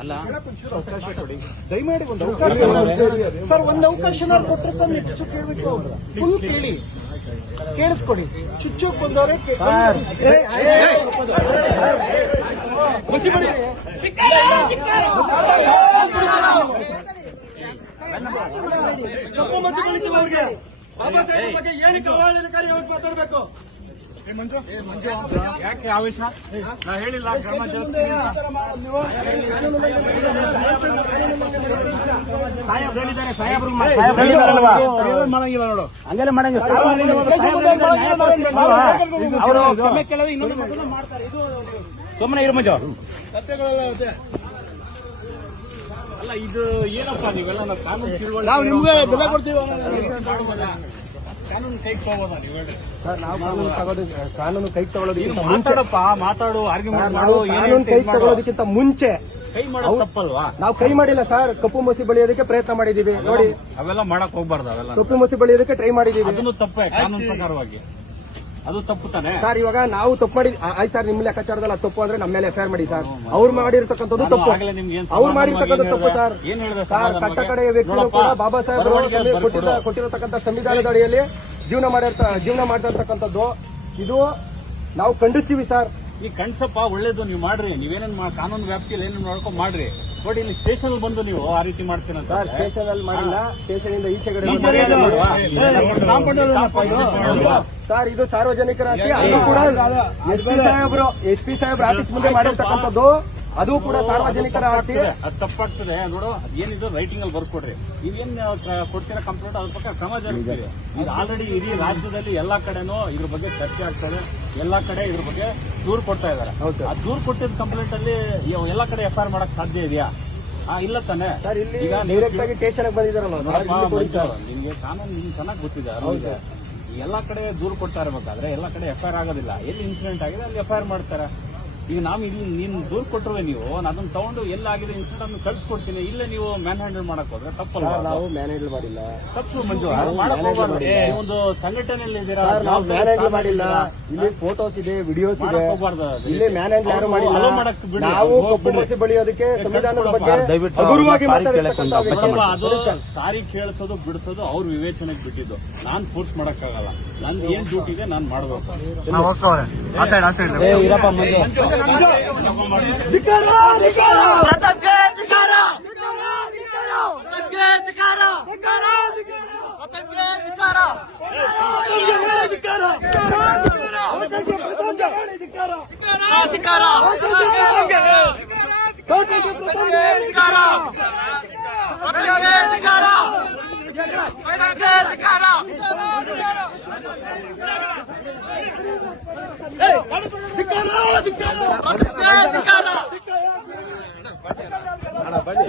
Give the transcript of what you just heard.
ಅಲ್ಲ ಅವಕಾಶ ಕೊಡಿ ದಯಮಾಡಿ ಒಂದು ಅವಕಾಶ ಸರ್. ಒಂದು ಅವಕಾಶ ಕೊಟ್ಟರೆ ನೆಕ್ಸ್ಟ್ ಕೇಳಬೇಕು. ಫುಲ್ ಕೇಳಿ ಕೇಳಿಸ್ಕೊಡಿ. ಚುಚ್ಚೋಕ್ ಬಂದವರೇ ಕಪ್ಪು ಮಸಿ ಬಳಿತವ್ರಿಗೆ ಬಾಬಾ ಸಾಹೇಬ್ ಬಗ್ಗೆ ಏನಕ್ಕೆ ಅವಹೇಳನಕಾರಿ ಯಾವತ್ತು ಮಾತಾಡಬೇಕು? ಯಾಕೆ ಆವೇಶ? ನಾ ಹೇಳಿಲ್ಲ ಕ್ರಮ ಜರುಗಿಸ್ತೀನಿ ಅಂತ. ಸಾಹೇಬ್ ಹೇಳಿದ್ದಾರೆ, ಸಾಹೇಬ್ರು ಮಾಡಂಗಿಲ್ಲ ನೋಡು, ಹಂಗೆಲ್ಲ ಮಾಡಂಗಿಲ್ಲ. ಅವರು ಕ್ಷಮೆ ಕೇಳೋದು ಇನ್ನೊಂದು ಮಾಡ್ತಾರೆ. ಇದು ಸುಮ್ಮನೆ ಇರು ಮಂಜು. ಅಲ್ಲ ಇದು ಏನಪ್ಪ ನೀವೆಲ್ಲ ಕಾನೂನು ತಿಳುವಳಿಕೆ ನಾವು ನಿಮ್ಗೆ ಬೆಲೆ ಕೊಡ್ತೀವಿ. ಕಾನೂನು ಕೈ ತಗೋಬೋದಾ ನೀವು ಹೇಳಿ ಸರ್? ನಾವು ಕಾನೂನು ಕೈ ತಗೊಳ್ಳೋದಕ್ಕಿಂತ ಮಾತಾಡಪ್ಪ, ಮಾತಾಡು, ಆರ್ಗ್ಯುಮೆಂಟ್ ಮಾಡು. ಕಾನೂನು ಕೈ ತಗೊಳ್ಳೋದಕ್ಕಿಂತ ಮುಂಚೆ ಕೈ ಮಾಡೋದು ತಪ್ಪಲ್ವಾ? ನಾವು ಕೈ ಮಾಡಿಲ್ಲ ಸರ್. ಕಪ್ಪು ಮಸಿ ಬಳಿಯೋದಕ್ಕೆ ಪ್ರಯತ್ನ ಮಾಡಿದೀವಿ ನೋಡಿ. ಅವೆಲ್ಲ ಮಾಡಕ್ ಹೋಗ್ಬಾರ್ದು. ಅವೆಲ್ಲ ಕಪ್ಪು ಮಸಿ ಬಳಿಯೋದಕ್ಕೆ ಟ್ರೈ ಮಾಡಿದೀವಿ. ಅದನ್ನು ತಪ್ಪೇ ಕಾನೂನು ಪ್ರಕಾರವಾಗಿ. ಅದು ತಪ್ಪು ತಾನೆ ಸರ್. ಇವಾಗ ನಾವು ತಪ್ಪು ಮಾಡಿ ಆಯ್ತು ಸರ್. ನಿಮ್ಮ ಲೆಕ್ಕಾಚಾರದಲ್ಲಿ ತಪ್ಪು ಅಂದ್ರೆ ನಮ್ಮ ಮೇಲೆ ಎಫ್ಐಆರ್ ಮಾಡಿ ಸರ್. ಅವ್ರು ಮಾಡಿರ್ತಕ್ಕಂಥದ್ದು ತಪ್ಪು. ಅವ್ರು ಮಾಡಿರ್ತಕ್ಕಂಥ ತಪ್ಪು ಸರ್. ಏನ್ ಹೇಳಿದೆ ಸರ್? ಕಟ್ಟ ಕಡೆಯ ವ್ಯಕ್ತಿಗಳು ಕೂಡ ಬಾಬಾ ಸಾಹೇಬ್ ಕೊಟ್ಟಿರತಕ್ಕಂಥ ಸಂವಿಧಾನದ ಅಡಿಯಲ್ಲಿ ಜೀವನ ಮಾಡ್ತಿರ್ತಕ್ಕಂಥದ್ದು ಇದು ನಾವು ಖಂಡಿಸ್ತೀವಿ ಸರ್. ಈ ಕಣ್ಸಪ್ಪ ಒಳ್ಳೇದು, ನೀವು ಮಾಡ್ರಿ. ನೀವೇನೇನ್ ಕಾನೂನು ವ್ಯಾಪ್ತಿಯಲ್ಲಿ ಏನೇನು ನೋಡ್ಕೊಂಡು ಮಾಡ್ರಿ. ಬಟ್ ಇಲ್ಲಿ ಸ್ಟೇಷನ್ ಬಂದು ನೀವು ಆ ರೀತಿ ಮಾಡ್ತೀರ ಸರ್. ಸ್ಟೇಷನ್ ಅಲ್ಲಿ ಮಾಡಿಲ್ಲ, ಸ್ಟೇಷನ್ ಇಂದ ಈಚೆ ಕಡೆ ಸರ್. ಇದು ಸಾರ್ವಜನಿಕರ ಆಸ್ತಿ. ಅದು ಕೂಡ ಎಸ್ ಪಿ ಸಾಹೇಬ್ರ ಆಫೀಸ್ ಮುಂದೆ ಮಾಡಿರ್ತಕ್ಕಂಥದ್ದು. ಅದು ಕೂಡ ಸಾರ್ವಜನಿಕರ ಆಸ್ತಿ. ಅದು ತಪ್ಪಾಗ್ತದೆ ನೋಡು. ಏನಿದು ರೈಟಿಂಗ್ ಅಲ್ಲಿ ಬರ್ಕೊಡ್ರಿ. ನೀವೇನ್ ಕೊಡ್ತೀರಾ ಕಂಪ್ಲೇಂಟ್, ಅದ್ರ ಪಕ್ಕ ಕ್ರಮ ಜರುಗಿಸ್ತೀವಿ. ಇದು ಆಲ್ರೆಡಿ ಇಡೀ ರಾಜ್ಯದಲ್ಲಿ ಎಲ್ಲಾ ಕಡೆನೂ ಇದ್ರ ಬಗ್ಗೆ ಚರ್ಚೆ ಆಗ್ತದೆ. ಎಲ್ಲಾ ಕಡೆ ಇದ್ರ ಬಗ್ಗೆ ದೂರು ಕೊಡ್ತಾ ಇದಾರೆ. ಆ ದೂರು ಕೊಟ್ಟಿದ್ದ ಕಂಪ್ಲೇಂಟ್ ಅಲ್ಲಿ ಎಲ್ಲಾ ಕಡೆ ಎಫ್ಐಆರ್ ಮಾಡಕ್ ಸಾಧ್ಯ ಇದೆಯಾ? ಇಲ್ಲ ತಾನೆ ಸರ್. ಇಲ್ಲಿ ಈಗ ಡೈರೆಕ್ಟ್ ಆಗಿ ಸ್ಟೇಷನ್ ಬಂದಿದ್ದಾರಲ್ಲ ನಿಮ್ಗೆ ಕಾನೂನು ನಿಮ್ಗೆ ಚೆನ್ನಾಗಿ ಗೊತ್ತಿದೆ. ಎಲ್ಲಾ ಕಡೆ ದೂರು ಕೊಡ್ತಾ ಇರಬೇಕಾದ್ರೆ ಎಲ್ಲಾ ಕಡೆ ಎಫ್ಐಆರ್ ಆಗೋದಿಲ್ಲ. ಎಲ್ಲಿ ಇನ್ಸಿಡೆಂಟ್ ಆಗಿದೆ ಅಲ್ಲಿ ಎಫ್ಐಆರ್ ಮಾಡ್ತಾರೆ. ಈಗ ನಾವು ಇಲ್ಲಿ ನೀನು ದೂರು ಕೊಟ್ಟರುವೆ ನೀವು ಅದನ್ನ ತಗೊಂಡು ಎಲ್ಲಾಗಿದೆ ಇನ್ಸಿಡೆಂಟ್ ಅನ್ನು ಕಳ್ಸಿಕೊಡ್ತೀನಿ. ಇಲ್ಲೇ ನೀವು ಮ್ಯಾನ್ ಹ್ಯಾಂಡಲ್ ಮಾಡಕ್ ಹೋದ್ರೆ ತಪ್ಪಲ್ಲ. ನಾವು ಮ್ಯಾನ್ ಹ್ಯಾಂಡಲ್ ಮಾಡಿಲ್ಲ. ತಪ್ಪು ಮಂಜು. ಒಂದು ಸಂಘಟನೆಯಲ್ಲಿ ಇದ್ದೀರಾ, ನಾವು ಮ್ಯಾನ್ ಹ್ಯಾಂಡಲ್ ಮಾಡಿಲ್ಲ. ಇಲ್ಲಿ ಫೋಟೋಸ್ ಇದೆ, ವಿಡಿಯೋಸ್ ಇದೆ. ಇಲ್ಲಿ ಮ್ಯಾನ್ ಹ್ಯಾಂಡಲ್ ಯಾರು ಮಾಡಿಲ್ಲ. ನಾವು ಕಪ್ಪು ಮಸಿ ಬಳಿಯೋದಕ್ಕೆ ಸಂವಿಧಾನದ ಬಗ್ಗೆ ಹಗುರವಾಗಿ ಅದು ಸಾರಿ ಕೇಳಿಸೋದು ಬಿಡಿಸೋದು ಅವ್ರ ವಿವೇಚನೆಗೆ ಬಿಟ್ಟಿದ್ದು. ನಾನ್ ಫೋರ್ಸ್ ಮಾಡಕ್ಕಾಗಲ್ಲ. ನಂದು ಏನ್ ಡ್ಯೂಟಿ ಇದೆ ನಾನು ಮಾಡ್ಬೇಕು. ಬನ್ನಿ